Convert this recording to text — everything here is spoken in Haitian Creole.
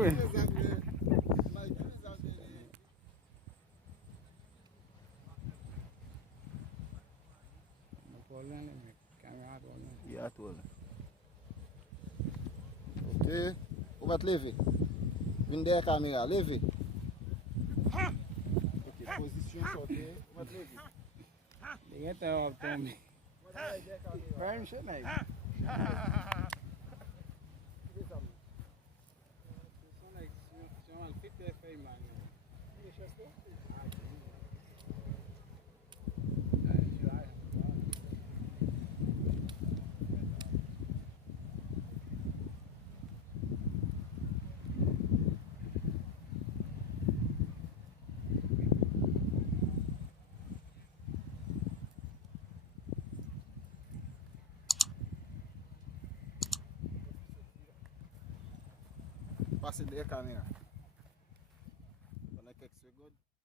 we. Yeah, tout. Ok, on va te lever. Une derrière la caméra, lever. Ok, position sortez, on va te lever. Dia tahu Tommy. Prime shit nice. Passe derrière la caméra. Pendant quelques secondes.